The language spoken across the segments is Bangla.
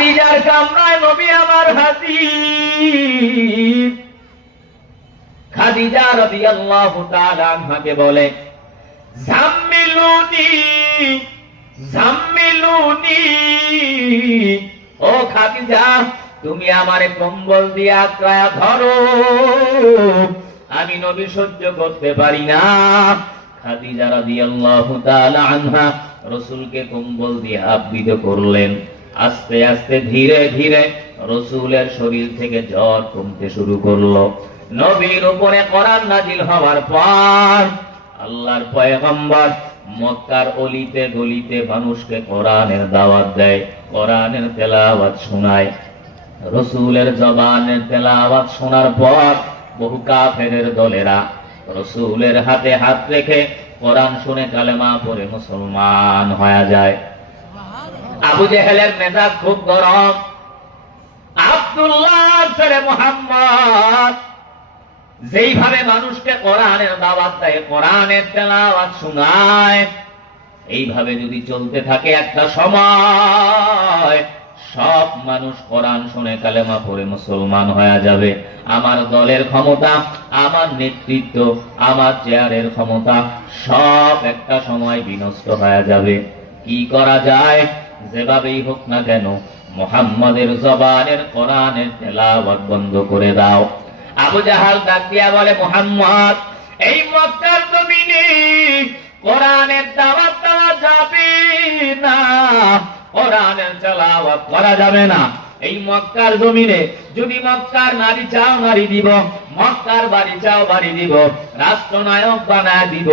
খাদিজার কামরায় নবী আমার হাজির। খাদিজা রাদিয়াল্লাহু তাআলা আনহাকে বলে, জাম্মিলুনি জাম্মিলুনি, ও খাদিজা তুমি আমারে কম্বল দিয়ে আঁকড়ায়া ধরো, আমি নবী সহ্য করতে পারি না। খাদিজা রাদিয়াল্লাহু তাআলা আনহা রাসূলকে কম্বল দিয়ে আবৃত করলেন। আস্তে আস্তে ধীরে ধীরে রাসূলের শরীর থেকে জ্বর কমতে শুরু করলো। নবীর উপরে কোরআন নাজিল হওয়ার পর আল্লাহর পয়গম্বর মক্কার অলিতে গলিতে মানুষকে কোরআনের দাওয়াত দেয়, কোরআনের তেলাওয়াত শোনায়। রাসূলের জবানের তেলাওয়াত শোনার পর বহু কাফেরের দলেরা রাসূলের হাতে হাত রেখে কোরআন শুনে কালেমা পড়ে মুসলমান হয়ে যায়। আবু জেহেলের মেজাজ খুব গরম। আব্দুল্লাহ ছেলে মুহাম্মদ যেইভাবে মানুষকে কোরআনের দাওয়াত দেয়, কোরআনের তেলাওয়াত শোনায়, এইভাবে যদি চলতে থাকে একটা সময় সব মানুষ কোরআন শুনে কালেমা পড়ে মুসলমান হয়ে যাবে। আমার দলের ক্ষমতা, আমার নেতৃত্ব, আমার চেয়ারের ক্ষমতা সব একটা সময় বিনষ্ট হয়ে যাবে। কি করা যায়? যেভাবেই হোক না কেন মুহাম্মাদের জবানের কোরআনের তেলাওয়াত বন্ধ করে দাও। আবু জাহাল ডাক দিয়া বলে, মুহাম্মদ এই মক্কার জমিনে কোরআনের দাওয়াত দেওয়া যাবে না, কোরআনের তেলাওয়াত করা যাবে না। এই মক্কার জমিনে যদি মক্কার নারী চাও নারী দিব, মক্কার বাড়ি চাও বাড়ি দিব, রাষ্ট্রনায়ক বানায় দিব।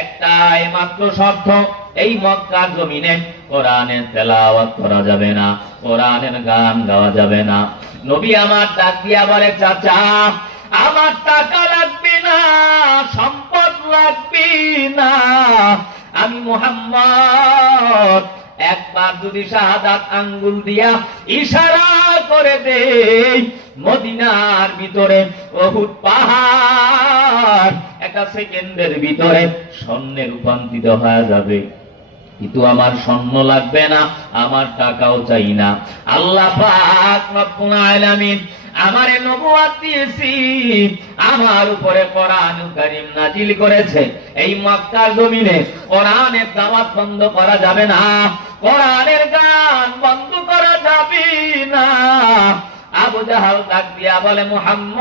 একটাই মাত্র শর্ত, এই মক্কার জমিনে কোরআনের তেলাওয়াত করা যাবে না, কোরআনের গান গাওয়া যাবে না। নবী আমার ডাক দিয়া বলে, চাচা আমার টাকা লাগবে না, সম্পদ লাগবে না, আমি মুহাম্মদ একবার যদি শাহাদাত আঙ্গুল দিয়া ইশারা করে দেই, মদিনার ভিতরে উহুদ পাহাড় একটা সেকেন্ডের ভিতরে স্বর্ণে রূপান্তরিত হয়ে যাবে। কিন্তু আমার স্বর্ণ লাগবে না, আমার টাকাও চাই না। আল্লাহ পাক রব্বুল আলামিন আমারে নবুয়ত দিয়েছি, আমার উপরে কোরআনুল কারীম নাজিল করেছে। এই মক্কার জমিনে কোরআনের দাওয়াত বন্ধ করা যাবে না, কোরআনের গান বন্ধ করা যাবে না। আবু জাহাল ডাক দিয়া বলে, মুহাম্মদ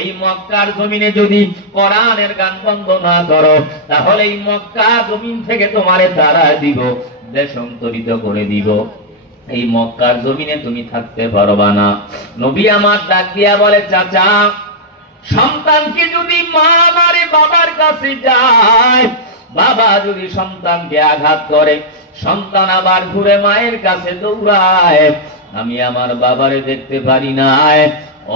এই মক্কার জমিনে যদি কোরআনের গান বন্ধ না করো, তাহলে এই মক্কা জমিন থেকে তোমারে তাড়ায় দিব, দেশান্তরিত করে দিব। এই মক্কার জমিনে তুমি থাকতে পারবা না। নবী আমার ডাক দিয়া বলে, চাচা সন্তানকে যদি মা মারে বাবার কাছে যায়, বাবা যদি সন্তানকে আঘাত করে, সন্তান আবার ঘুরে মায়ের কাছে দৌড়ায়, আমি আমার বাবারে দেখতে পারি নাই,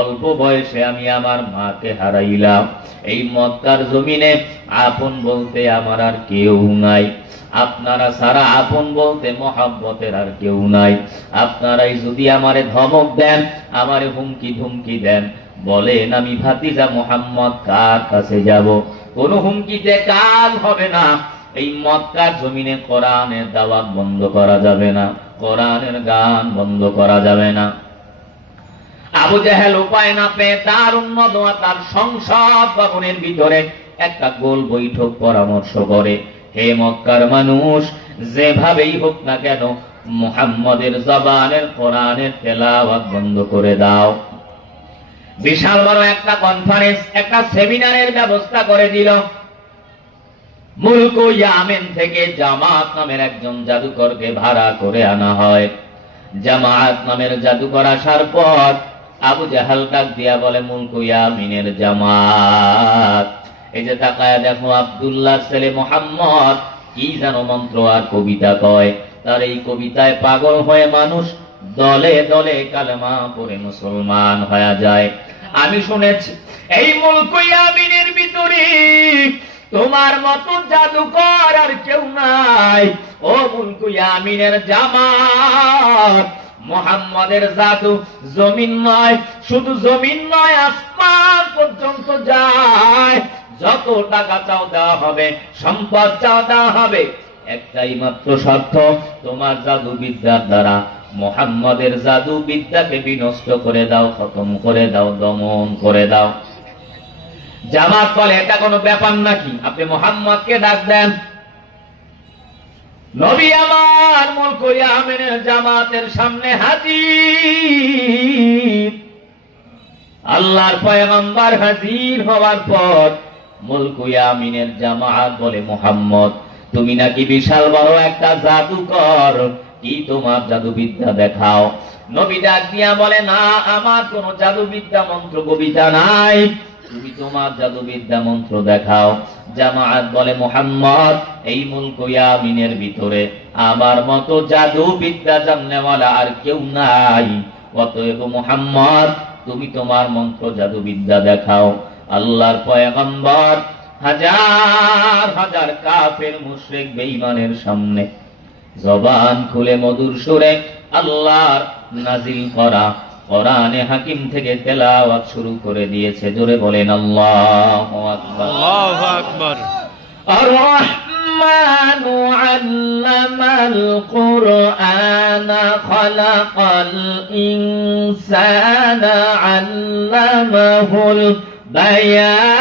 অল্প বয়সে আমি আমার মাকে হারাইলাম। এই মক্কার জমিনে আপন বলতে আমার আর কেউ নাই, আপনারা সারা আপন বলতে মহাব্বতের আর কেউ নাই। আপনারাই যদি আমারে ধমক দেন, আমারে হুমকি ধুমকি দেন, বলেন আমি ভাতিজা মুহাম্মদ কার কাছে যাব, কোন হুমকিতে কাজ হবে না। এই মক্কার জমিনে কোরআনের দাওয়াত বন্ধ করা যাবে না, কোরআনের গান বন্ধ করা যাবে না। আবু জেহেল উপায় না পেয়ে তার সংসদ ভবনের ভিতরে একটা গোল বৈঠক পরামর্শ করে, হে মক্কার মানুষ, যেভাবেই হোক না কেন মুহাম্মদের জবানের কোরআনের তেলাওয়াত বন্ধ করে দাও। বিশাল বড় একটা কনফারেন্স, একটা সেমিনারের ব্যবস্থা করে দিল। মুলক ইয়ামেন থেকে জামাত নামের একজন জাদুকরকে ভাড়া করে আনা হয়। জামাত নামের জাদুকর আসার পর আবু জাহাল ডাক দিয়া বলে, মুলক ইয়ামিনের জামাত, এই যে তাকায়া দেখো আব্দুল্লাহ ছেলে মুহাম্মদ কি যেন মন্ত্র আর কবিতা কয়, তার এই কবিতায় পাগল হয়ে মানুষ দলে দলে কালেমা পড়ে মুসলমান হয়ে যায়। আমি শুনেছি এই মুলক ইয়ামিনের ভিতরে তোমার মতো জাদুকর আর কেউ নাই। ও মুলক ইয়ামিনের জামাত, মুহাম্মদের জাদু জমিন নয়, শুধু জমিন নয় আসমান পর্যন্ত যায়। যত টাকা চাও দেওয়া হবে, সম্পদ চাও দেওয়া হবে, একটাই মাত্র শর্ত, তোমার জাদু বিদ্যার দ্বারা মুহাম্মাদের জাদু বিদ্যাকে বিনষ্ট করে দাও, খতম করে দাও, দমন করে দাও। জামাত বলে এটা কোনো ব্যাপার নাকি, আপনি মুহাম্মদকে ডাক দেন। নবী আমার মুলক ইয়ামিনের জামাতের সামনে হাজির। আল্লাহর পয়গম্বর হাজির হওয়ার পর মুলক ইয়ামিনের জামাত বলে, মুহাম্মদ তুমি নাকি বিশাল বড় একটা জাদুকর, কি তোমার জাদুবিদ্যা দেখাও। নবী ডাক দিয়া বলে, না আমার কোন জাদুবিদ্যা মন্ত্র কবিতা নাই, তুমি তোমার জাদুবিদ্যা মন্ত্র দেখাও। জামাত বলে, মুহাম্মদ এই মুলক ইয়ামিনের ভিতরে আমার মতো জাদুবিদ্যা জাননেওয়ালা আর কেউ নাই, অতএব মুহাম্মদ তুমি তোমার মন্ত্র জাদুবিদ্যা দেখাও। আল্লাহর পয়গম্বর হাজার হাজার কাফের মুশরিক বেঈমানের সামনে জবান খুলে মধুর সুরে আল্লাহর নাজিল করা কোরআনে হাকিম থেকে তেলাওয়াত শুরু করে দিয়েছে। জোরে বলেন আল্লাহু আকবার। আল্লাহু আকবার। الرحمن علم القرآن خلق الإنسان علمه البيان।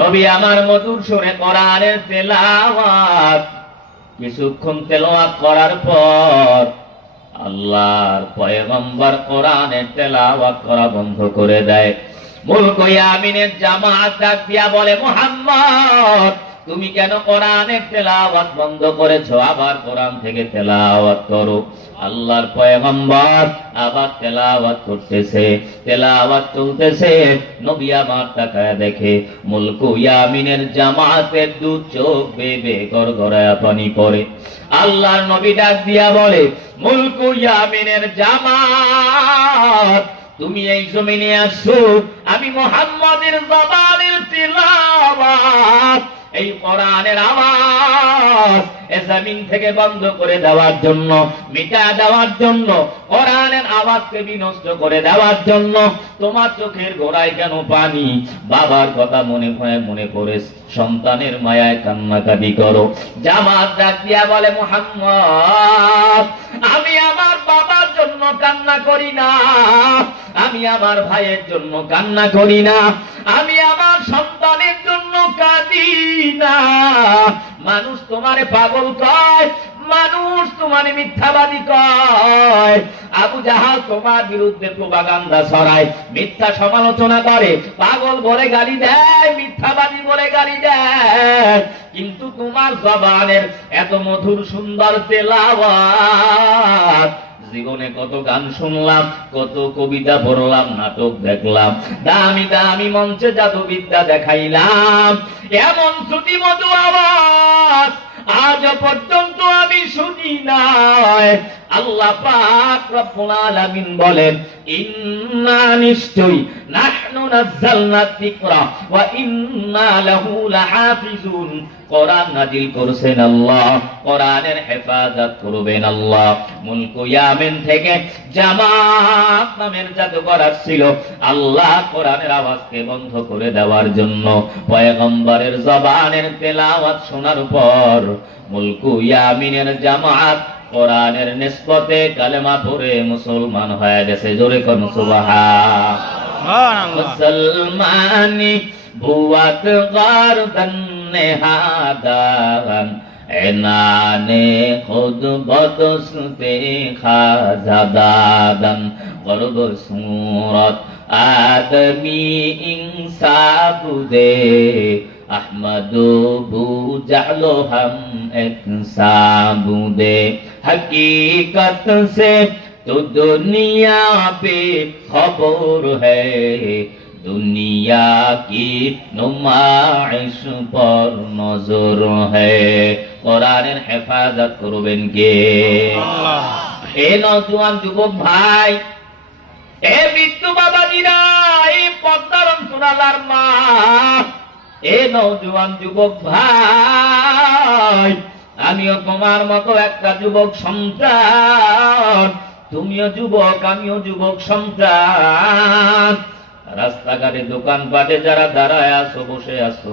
নবী আমার মধুর সুরে কোরআনের তেলাওয়াত কিছুক্ষণ তেলাওয়াত করার পর আল্লাহর পয়গম্বর কোরআনের তেলাওয়াত করা বন্ধ করে দেয়। মুলক ইয়ামিনের জামাত ডাক দিয়া বলে, মুহাম্মদ তুমি কেন কোরআনের তেলাওয়াত বন্ধ করেছো? আবার কোরআন থেকে তেলাওয়াত করো। আল্লাহর পয়গম্বর আবার তেলাওয়াত করতেছে, তেলাওয়াত চলতেছে। নবী আমার তাকায় দেখে মুলক ইয়ামিনের জামাতের দু চোখ বেয়ে গড়গড়ায় পানি পড়ে। আল্লাহর নবী ডাক দিয়া বলে, মুলক ইয়ামিনের জামাত তুমি এই জমিনে আসছো আমি মুহাম্মাদের জবানের তিলাওয়াত, এই কোরআনের আওয়াজ এই জমিন থেকে বন্ধ করে দেওয়ার জন্য, মিটা দেওয়ার জন্য, কোরআনের আওয়াজকে বিনষ্ট করে দেওয়ার জন্য। তোমার চোখের গোড়ায় কেন পানি? বাবার কথা মনে পড়ে সন্তানের মায়ায় কান্নাকাটি করো। জামাত ডাক দিয়া বলে, মুহাম্মদ আমি আমার বাবার জন্য কান্না করি না, আমি আমার ভাইয়ের জন্য কান্না করি না, আমি আমার সন্তানের জন্য কাঁদি না। মানুষ তোমারে পাগল কয়, মানুষ তোমারে মিথ্যাবাদী কয়। আবু জাহাল তোমার বিরুদ্ধে প্রোপাগান্ডা ছড়ায়, মিথ্যা সমালোচনা করে, পাগল বলে গালি দেয়, মিথ্যাবাদী বলে গালি দেয়। কিন্তু তোমার জবানের এত মধুর সুন্দর তেলাওয়াত, জীবনে কত গান শুনলাম, কত কবিতা পড়লাম, নাটক দেখলাম, দামি দামি মঞ্চে জাদুবিদ্যা দেখাইলাম, এমন শ্রুতিমধু আওয়াজ আজ পর্যন্ত আমি শুনি নাই। আল্লাহ পাক রব্বুল আলামিন বলেন, ইন্না নিশ্চয়ই নাহনু নাযালনা যিকরা ওয়া ইন্না লাহু লাহাফিজুন। কোরআন নাজিল করেছেন আল্লাহ, কোরআনের হেফাজত করবেন আল্লাহ। মুলক ইয়ামিন থেকে জামাত নামের জাদুকর আসছিল আল্লাহ কোরআনের আওয়াজকে বন্ধ করে দেওয়ার জন্য। পয়গম্বরের জবানের তেলাওয়াত শোনার পর মুলক ইয়ামিনের জামাত কোরআনের নিসবতে কালেমা পড়ে মুসলমান হয়ে গেছে। জোরে কোন সুবহান। মুসলমানি বুয়াত গারদান নেহাদান এনানে খুদ বদসতে খাজাদান গরব সুরত আদমি ইনসাবুদে अहमदो बू जालो हम एक साबुदे। हकीकत से तो दुनिया पे खबर है, दुनिया की नुमाइश पर नजर है। কোরআনের হেফাজত করবেন কে? আল্লাহ। এ নওজোয়ান যুবক ভাই, এ মৃত্যু বাবাজিরা, এই পদ্মার অন্তরালার মা, এ নওজোয়ান যুবক ভাই, আমিও তোমার মতো একটা যুবক সন্তান, তুমিও যুবক, আমিও যুবক সন্তান। রাস্তাঘাটে দোকানপাটে যারা দাঁড়ায় আছো, বসে আছো,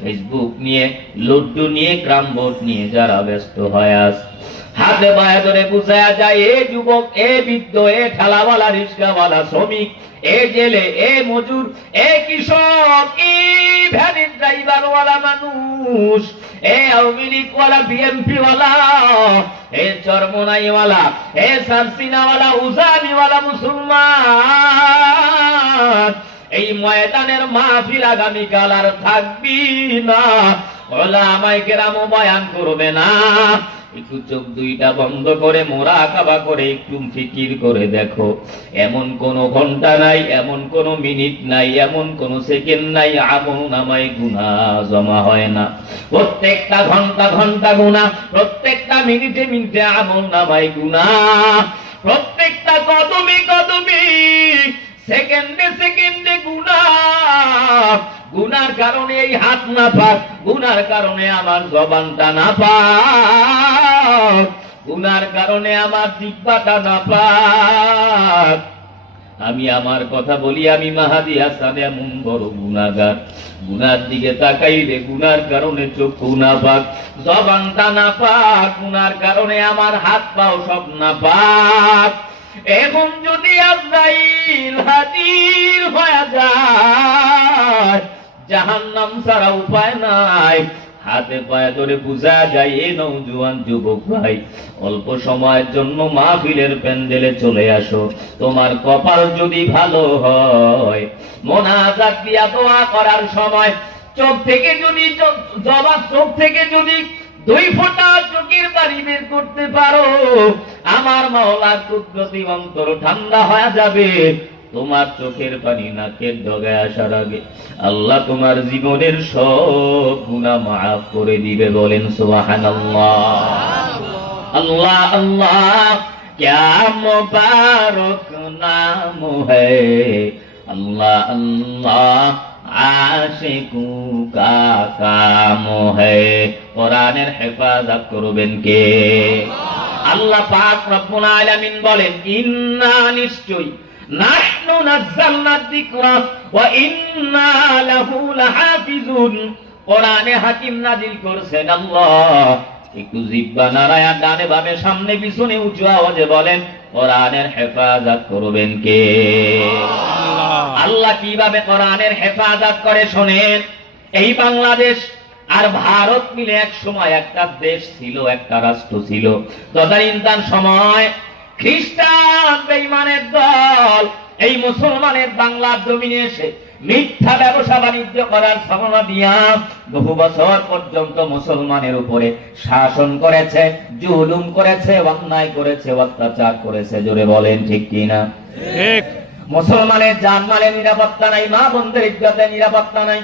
ফেসবুক নিয়ে, লুড্ডু নিয়ে, ক্রাম বোর্ড নিয়ে যারা ব্যস্ত হয়ে আছে, হাতে পায়ে ধরে বুঝায়া যায়, এ যুবক, এ বৃদ্ধ, এ ঠেলাওয়ালা, রিক্সাওয়ালা, শ্রমিক, এ জেলে, এ মজুর, এ কৃষক, এ ভ্যানের ড্রাইভারওয়ালা মানুষ, এ আওয়ামী লীগওয়ালা, বিএনপি ওয়ালা, এ চরমনাইওয়ালা, এ সারসিনাওয়ালা, উজানিওয়ালা মুসলমান, এই ময়দানের মাহফিল আগামীকাল আর থাকবি না, ওলামায়ে কেরাম বয়ান করবে না। একটু চোখ দুইটা বন্ধ করে মুরাকাবা করে একটু ফিকির করে দেখো, এমন কোন ঘন্টা নাই, এমন কোন মিনিট নাই, এমন কোন সেকেন্ড নাই আমলনামায় গুনাহ জমা হয় না। প্রত্যেকটা ঘন্টা ঘন্টা গুনাহ, প্রত্যেকটা মিনিটে মিনিটে আমলনামায় গুনাহ, প্রত্যেকটা কদমে কদমে, সেকেন্ডে সেকেন্ডে গুনাহ। গুনার কারণে এই হাত না পাক, গুনার কারণে আমার জবানটা না পাক, গুনার কারণে আমার জিহ্বাটা না পাক। আমি আমার কথা বলি, আমি মাহাদি হাসান এমন বড় গুনাহগার, গুনার দিকে তাকাইলে গুনার কারণে চক্ষু না পাক, জবানটা না পাক, গুনার কারণে আমার হাত পাও সব না পাক। এখন যদি আজরাইল হাজির হয়ে যায়, জাহান্নাম ছাড়া উপায় নাই। হাতে পায়ে ধরে বুঝা যায়, এই নওজোয়ান যুবক ভাই, অল্প সময়ের জন্য মাহফিলের প্যান্ডেলে চলে আসো। তোমার কপাল যদি ভালো হয়, মোনাজাত দিয়া দোয়া করার সময় চোখ থেকে যদি চোখ থেকে যদি 2 ফোঁটা চোখের পানি বের করতে পারো, আমার মাওলার কুদরতি অন্তর ঠান্ডা হয়ে যাবে। তোমার চোখের পানি নাকের ডগায় আসার আগে আল্লাহ তোমার জীবনের সব গুনাহ মাফ করে দিবে। বলেন সুবহানাল্লাহ। আল্লাহ আল্লাহ क्या मुबारक नाम है, अल्लाह अल्लाह आशिकों का काम है। কোরআনের হেফাজত করবেন কে? আল্লাহ পাক রব্বুল আলামিন বলেন, ইন্না নিশ্চয়, নাহনু নাযালনা যিকরা ওয়া ইন্না লাহু লাহাফিজুন। কোরআনে হাকিম নাজিল করেছেন আল্লাহ। একটু জিহ্বা নাড়ায়া ডানে বামে সামনে পিছনে উঁচু আওয়াজে বলেন, কোরআনের হেফাজত করবেন কে? আল্লাহ কিভাবে কোরআনের হেফাজত করে শোনেন। এই বাংলাদেশ আর ভারত মিলে এক সময় একটা দেশ ছিল, একটা রাষ্ট্র ছিল। তদানীন্তন সময় খ্রিস্টান বেঈমানের দল এই মুসলমানের বাংলার জমিনে এসে মিথ্যা ব্যবসা বাণিজ্য করার সামনা দিয়া বহু বছর পর্যন্ত মুসলমানের উপরে শাসন করেছে, জুলুম করেছে, অন্যায় করেছে, অত্যাচার করেছে। জোরে বলেন ঠিক কিনা? ঠিক। মুসলমানের জানমালের নিরাপত্তা নাই, মা বোনদের ইজ্জতের নিরাপত্তা নাই,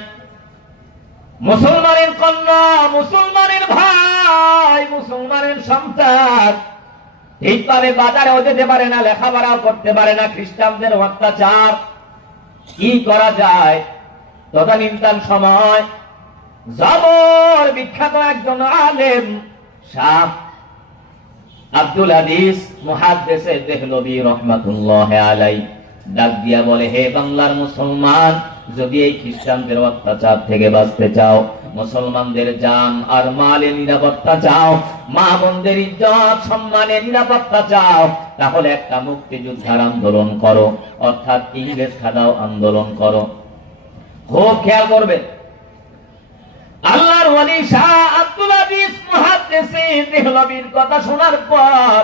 মুসলমানের কন্যা, মুসলমানের ভাই, মুসলমানের সন্তান ঠিকভাবে বাজারে যেতে পারে না, লেখাপড়াও করতে পারে না। খ্রিস্টানদের অত্যাচার কি করা যায়? তদানীন্তন সময় জবর বিখ্যাত একজন আলেম শাহ আব্দুল আদিস মুহাদ্দিসে দেহলভী রাহমাতুল্লাহি আলাইহি ডাক দিয়া বলে, হে বাংলার মুসলমান, যদি এই খ্রিস্টানদের অত্যাচার থেকে বাঁচতে চাও, মুসলমানদের জান আর মালের নিরাপত্তা চাও, মা বোনদের ইজ্জত সম্মানের নিরাপত্তা চাও, তাহলে একটা মুক্তিযুদ্ধের আন্দোলন করো, অর্থাৎ ইংরেজ খাদাও আন্দোলন করো। খুব খেয়াল করবে, আল্লাহর ওয়ালি শাহ আব্দুল আদিস মুহাদ্দিসে দেহলভীর কথা শোনার পর